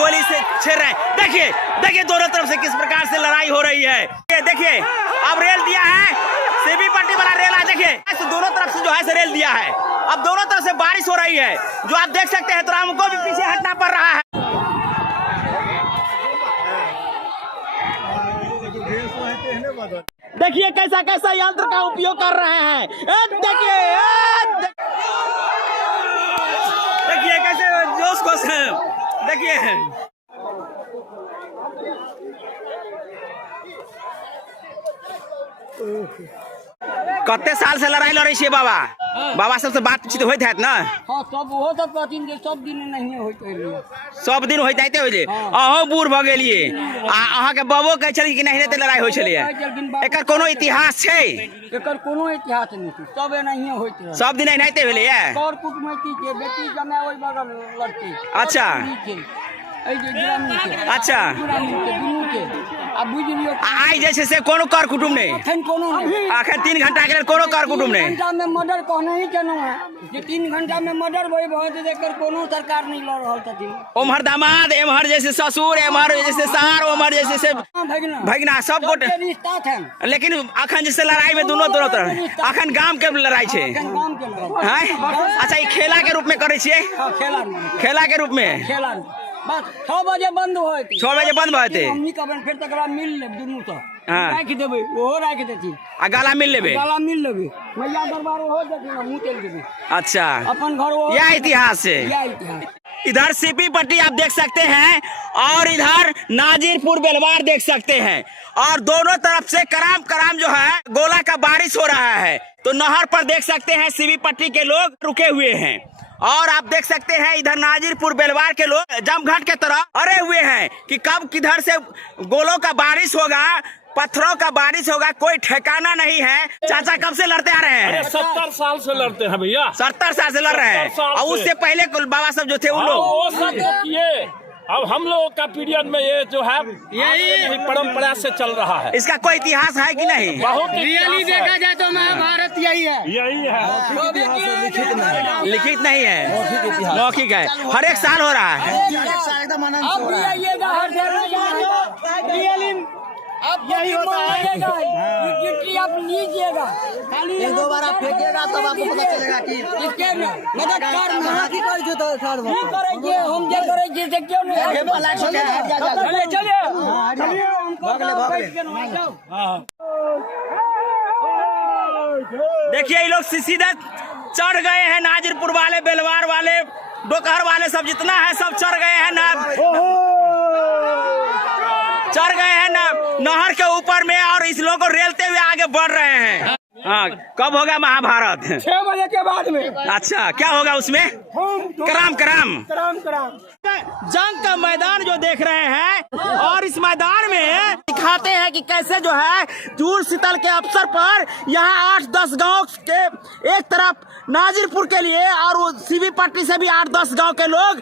गोली से छेड़ रहे हैं। देखिए देखिए दोनों तरफ से किस प्रकार से लड़ाई हो रही है। देखिए अब रेल दिया है, सीबी पट्टी वाला रेल है। देखिए दोनों तरफ से जो है रेल दिया है। अब दोनों तरफ से बारिश हो रही है, जो आप देख सकते हैं। तो हमको भी पीछे हटना पड़ रहा है। देखिए कैसा कैसा यंत्र का उपयोग कर रहे हैं। देखिए कैसे जोश को देखिए। कते साल से लड़ाई लड़े छे बाबा? बाबा सबसे बातचीत होइत हैत ना? हां सब हो सब कहथिन जे सब दिन नहीं होइत है। सब दिन होइत आइते होइले। अहो बूढ़ भ गेलिए आ अहाँ के बाबो कहै छली कि नहीं लड़ाई होय छलिए। एकर कोनो इतिहास छै? एकर कोनो इतिहास नहीं छै, सब नहीं होइत है। सब दिन एनाइते भेले है। और कुटमैती के बेटी जमाय ओइ बगल लड़की। अच्छा अच्छा दुनू के अब बुझलियो आई जैसे से कोनो कर कुटुम नहीं अखन कोनो नहीं। अखन 3 घंटा के कोनो कर कुटुम नहीं। 3 घंटा में मर्डर कहने ही केनो है जे 3 घंटा में मर्डर होई बहुत एकर कोनो सरकार नहीं लड़ रहल छथिन। ओमहर दामाद, एमहर जैसे ससुर, एमहर जैसे सार, ओमहर जैसे से भगना सब गोटे रिश्ता था। लेकिन अखन जैसे लड़ाई में दोनों तरफ अखन गांव के लड़ाई छे। गांव के लड़ाई हैं? अच्छा ये खेला के रूप में करे छिए? हां खेला के रूप में। खेला बस 6 बजे बंद होय। 6 बजे बंद होते। हमनी कबन फिर तकरा मिल ले दुनू से। हां राख देबे ओहो राख देती आ गाला मिल लेबे। गाला मिल लेबे मैया दरबार हो देती ना मुंह तेल देबे। अच्छा अपन घर वो यह इतिहास है। यह इतिहास। इधर सीपी पट्टी आप देख सकते हैं और इधर नाजिरपुर बेलवार देख सकते हैं। और दोनों तरफ से कराम कराम जो है गोला का बारिश हो रहा है। तो नहर पर देख सकते हैं सीपी पट्टी के लोग रुके हुए हैं। और आप देख सकते हैं इधर नाजिरपुर बेलवार के लोग जमघट के तरह अड़े हुए हैं कि कब किधर से गोलों का बारिश होगा, पत्थरों का बारिश होगा, कोई ठिकाना नहीं है। चाचा कब से लड़ते आ रहे हैं? 70 साल से लड़ते हैं भैया। 70 साल से लड़ रहे हैं। और उससे पहले बाबा सब जो थे उन लोग वो सब किए। अब हम लोग का पीरियड में ये जो है यही परंपरा से चल रहा है। इसका कोई इतिहास है कि नहीं? बहुत रियली देखा जाए तो महाभारत यही है। यही है, लिखित नहीं है, मौखिक है। हर एक साल हो रहा है। अब भी आइएगा हर जगह रियली अब यही होगा। आप लीजिएगा खाली 1-2 बार आप फेंकिएगा तब आपको पता चलेगा कि इसके मदद कर महाती कर जो तो कर वो करेंगे हम जे करेंगे से क्यों नहीं चलिए चलिए देखिए ये लोग सीधा चढ़ गए हैं। नाजिरपुर वाले, बेलवार वाले, डोकहर वाले सब जितना है सब चढ़ गए हैं ना, चढ़ गए हैं ना नहर के ऊपर में। और इस लोगों को रेलते हुए आगे बढ़ रहे हैं। हाँ कब होगा महाभारत? 6 बजे के बाद में। अच्छा क्या होगा उसमें? कराम कराम कराम जंग का मैदान जो देख रहे हैं। और इस मैदान में दिखाते हैं कि कैसे जो है जूड़ शीतल के अवसर पर यहाँ 8-10 गांव के एक तरफ नाजिरपुर के लिए और सीबी पट्टी से भी 8-10 गांव के लोग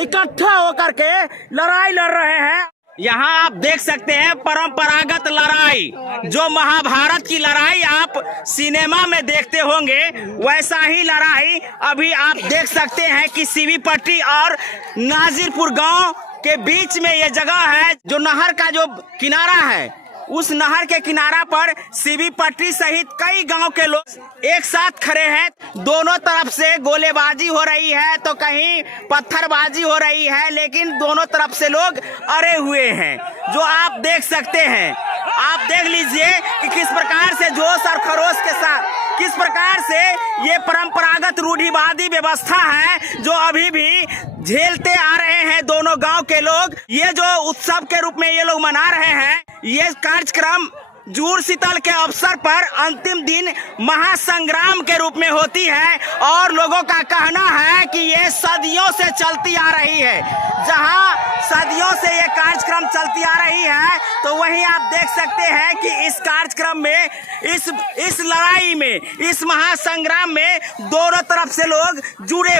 इकट्ठा होकर के लड़ाई लड़ रहे हैं। यहाँ आप देख सकते हैं परंपरागत लड़ाई, जो महाभारत की लड़ाई आप सिनेमा में देखते होंगे वैसा ही लड़ाई अभी आप देख सकते हैं कि सीबी पट्टी और नाजिरपुर गांव के बीच में ये जगह है। जो नहर का जो किनारा है उस नहर के किनारा पर सीबी पट्टी सहित कई गांव के लोग एक साथ खड़े हैं। दोनों तरफ से गोलेबाजी हो रही है तो कहीं पत्थरबाजी हो रही है, लेकिन दोनों तरफ से लोग अड़े हुए हैं जो आप देख सकते हैं। आप देख लीजिए कि किस प्रकार से जोश और खरोश के साथ किस प्रकार से ये परंपरागत रूढ़िवादी व्यवस्था है जो अभी भी झेलते आ रहे हैं दोनों गांव के लोग। ये जो उत्सव के रूप में ये लोग मना रहे हैं, ये कार्यक्रम जूड़ शीतल के अवसर पर अंतिम दिन महासंग्राम के रूप में होती है। और लोगों का कहना है कि ये सदियों से चलती आ रही है। जहां सदियों से ये कार्यक्रम चलती आ रही है तो वहीं आप देख सकते हैं कि इस कार्यक्रम में इस लड़ाई में, इस महासंग्राम में दोनों तरफ से लोग जुटे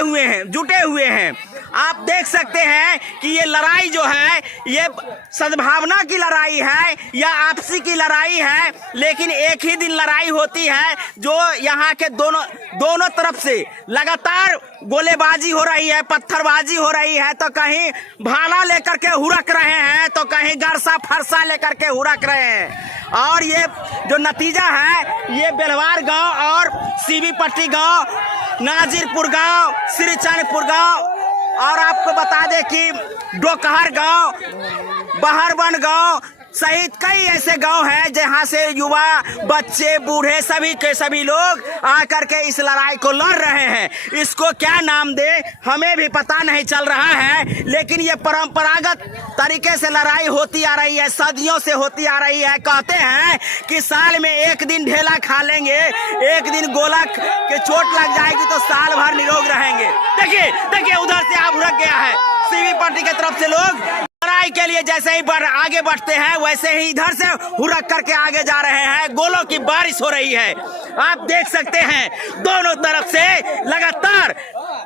हुए हैं। आप देख सकते हैं कि ये लड़ाई जो है ये सद्भावना की लड़ाई है या आपसी की लड़ाई है, लेकिन एक ही दिन लड़ाई होती है जो यहाँ के दोनों तरफ से लगातार गोलेबाजी हो रही है, पत्थरबाजी हो रही है, तो कहीं भाला लेकर के हुरक रहे हैं तो कहीं गरसा फरसा लेकर के हुरक रहे हैं। और ये जो नतीजा है ये बेलवार गांव और सीबी पट्टी गांव, नाजिरपुर गांव, श्री चैनपुर गांव और आपको बता दें कि डोकहर गांव, बहरवन गांव सहित कई ऐसे गांव हैं जहां से युवा, बच्चे, बूढ़े सभी के सभी लोग आकर के इस लड़ाई को लड़ रहे हैं। इसको क्या नाम दे हमें भी पता नहीं चल रहा है, लेकिन ये परंपरागत तरीके से लड़ाई होती आ रही है, सदियों से होती आ रही है। कहते हैं कि साल में एक दिन ढेला खा लेंगे, एक दिन गोला के चोट लग जाएगी तो साल भर निरोग रहेंगे। देखिए देखिए उधर से आप उड़क गया है सीबी पार्टी की तरफ से लोग लड़ाई के लिए जैसे ही आगे बढ़ते हैं वैसे ही इधर से हुरक करके आगे जा रहे हैं। गोलों की बारिश हो रही है, आप देख सकते हैं दोनों तरफ से लगातार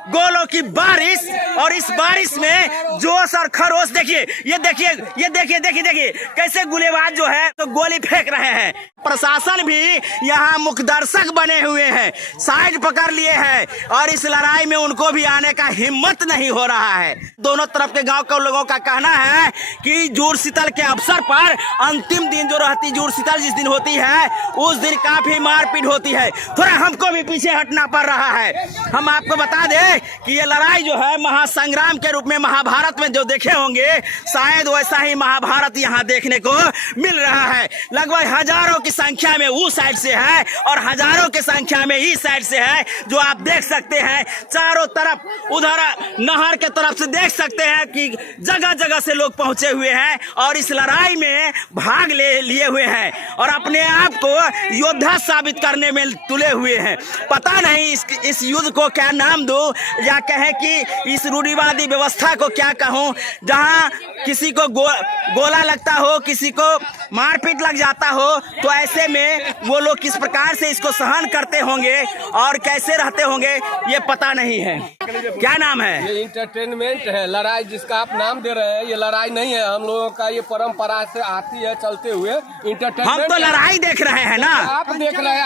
गोलों की बारिश। और इस बारिश में जोश और खरोश देखिए, ये देखिए ये देखिए देखिए देखिए कैसे गुलेबाज जो है तो गोली फेंक रहे हैं। प्रशासन भी यहाँ मुख्य दर्शक बने हुए हैं, साइड पकड़ लिए हैं और इस लड़ाई में उनको भी आने का हिम्मत नहीं हो रहा है। दोनों तरफ के गांव के लोगों का कहना है कि जुड़ शीतल के अवसर पर अंतिम दिन जो रहती जुड़ शीतल जिस दिन होती है उस दिन काफी मारपीट होती है। थोड़ा हमको भी पीछे हटना पड़ रहा है। हम आपको बता दें कि ये लड़ाई जो है महासंग्राम के रूप में महाभारत में जो देखे होंगे शायद वैसा ही महाभारत यहाँ देखने को मिल रहा है। लगभग हजारों की संख्या में उस साइड से है और हजारों की संख्या में इस साइड से है, जो आप देख सकते हैं चारों तरफ। उधर नहर के तरफ से देख सकते हैं कि जगह जगह से लोग पहुंचे हुए हैं और इस लड़ाई में भाग लिए हुए हैं और अपने आप को योद्धा साबित करने में तुले हुए हैं। पता नहीं इस युद्ध को क्या नाम दूं या कहें कि इस रूढ़िवादी व्यवस्था को क्या कहूं, जहां किसी को गोला लगता हो, किसी को मारपीट लग जाता हो, तो ऐसे में वो लोग किस प्रकार से इसको सहन करते होंगे और कैसे रहते होंगे ये पता नहीं है। क्या नाम है? ये इंटरटेनमेंट है। लड़ाई जिसका आप नाम दे रहे हैं ये लड़ाई नहीं है, हम लोगों का ये परंपरा से आती है चलते हुए इंटरटेनमेंट। हम तो लड़ाई देख रहे हैं ना, आप देख रहे हैं,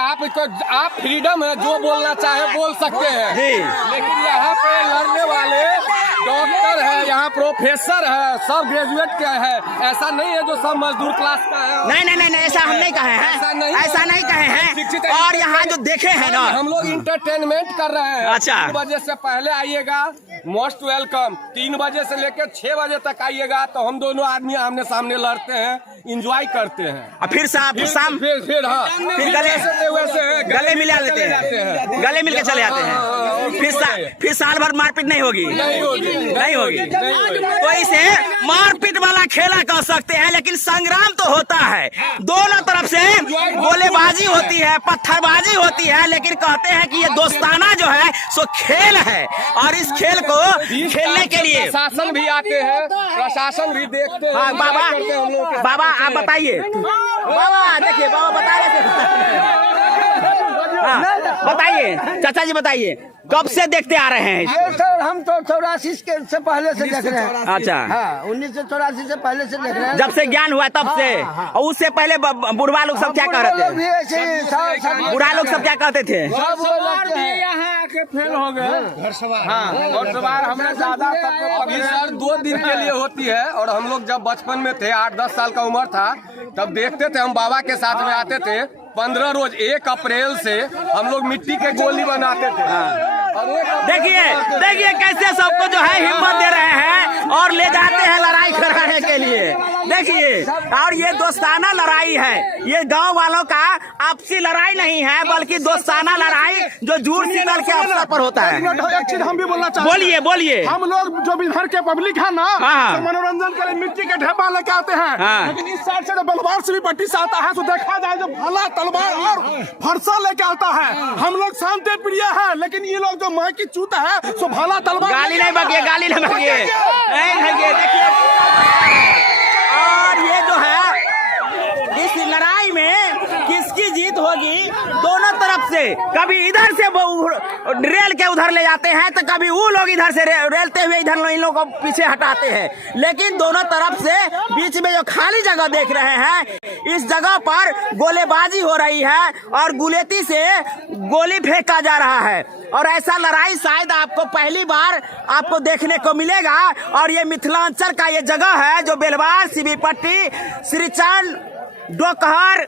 आप फ्रीडम है, जो बोलना चाहे बोल सकते हैं जी। लेकिन यहाँ पे लड़ने वाले डॉक्टर है, यहाँ प्रोफेसर है, सब ग्रेजुएट के है। ऐसा नहीं है जो सब मजदूर क्लास का है। नहीं नहीं नहीं, ऐसा हम नहीं कहे हैं, ऐसा नहीं कहे हैं। और यहाँ जो देखे हैं ना, हम लोग इंटरटेनमेंट कर रहे हैं। अच्छा, 3 बजे से पहले आइएगा, मोस्ट वेलकम। 3 बजे से लेकर 6 बजे तक आइएगा तो हम दोनों आदमी आमने सामने लड़ते हैं, इंजॉय करते हैं। फिर शाम फिर गले मिला लेते हैं, गले मिल के चले जाते हैं। फिर साल भर मारपीट नहीं होगी, नहीं होगी। तो इसे मारपीट वाला खेला कह सकते हैं, लेकिन संग्राम तो होता है। दोनों तरफ से गोलेबाजी होती है, पत्थरबाजी होती है, लेकिन कहते हैं कि ये दोस्ताना जो है सो खेल है और इस खेल को खेलने के लिए प्रशासन भी आते हैं, प्रशासन भी देखते हैं। हाँ बाबा आप बताइए, बाबा देखिए, बाबा बता रहे थे। हाँ बताइए चाचा जी, बताइए कब से देखते आ रहे हैं? ये सर हम तो 84 से पहले से देख रहे हैं। अच्छा हाँ, 1984 से पहले से देख रहे हैं। जब से ज्ञान हुआ तब से। और उससे पहले बुढ़वा लोग सब क्या कह रहे थे? बुढ़ा लोग सब क्या कहते थे? यहाँ आके फेल हो गए घर सवार। हाँ, घर सवार हमने ज्यादा सर 2 दिन के लिए होती है। और हम लोग जब बचपन में थे, 8-10 साल का उम्र था, तब देखते थे, हम बाबा के साथ में आते थे। 15 रोज 1 अप्रैल से हम लोग मिट्टी के गोली बनाते थे। देखिए देखिए कैसे सबको जो है हिम्मत दे रहे हैं और ले जाते हैं लड़ाई कराने के लिए। देखिए, और ये दोस्ताना लड़ाई है, ये गांव वालों का आपसी लड़ाई नहीं है, बल्कि दोस्ताना लड़ाई जो जुड़ शीतल के अवसर पर होता है। एक चीज हम भी बोलना चाहते हैं। बोलिए बोलिए। हम लोग जो बिहार के पब्लिक है ना, तो मनोरंजन के लिए मिट्टी के ढेपा लेके आते हैं, लेकिन इस साइड से जो बलवार से भी पट्टी से आता है तो देखा जाए जो भाला, तलवार और फरसा लेके आता है। हम लोग शांति प्रिय है, लेकिन ये लोग जो माँ की चूत है सो भाला तलवार। गाली नहीं बकिए, गाली नहीं बकिए। देखिए, और ये जो है इस लड़ाई में किसकी जीत होगी, दोनों तरफ से से कभी इधर से रेल के उधर ले जाते हैं तो कभी वो लोग इधर से रेलते हुए इधर इन लोगों को पीछे हटाते हैं। लेकिन दोनों तरफ से बीच में जो खाली जगह देख रहे हैं, इस जगह पर गोलेबाजी हो रही है और गुलेती से गोली फेंका जा रहा है। और ऐसा लड़ाई शायद आपको पहली बार आपको देखने को मिलेगा। और ये मिथिलांचल का ये जगह है जो बेलवार, सिबीपट्टी, श्रीचंद, डोकहर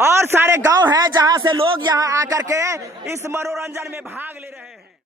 और सारे गांव हैं जहां से लोग यहां आकर के इस मनोरंजन में भाग ले रहे हैं।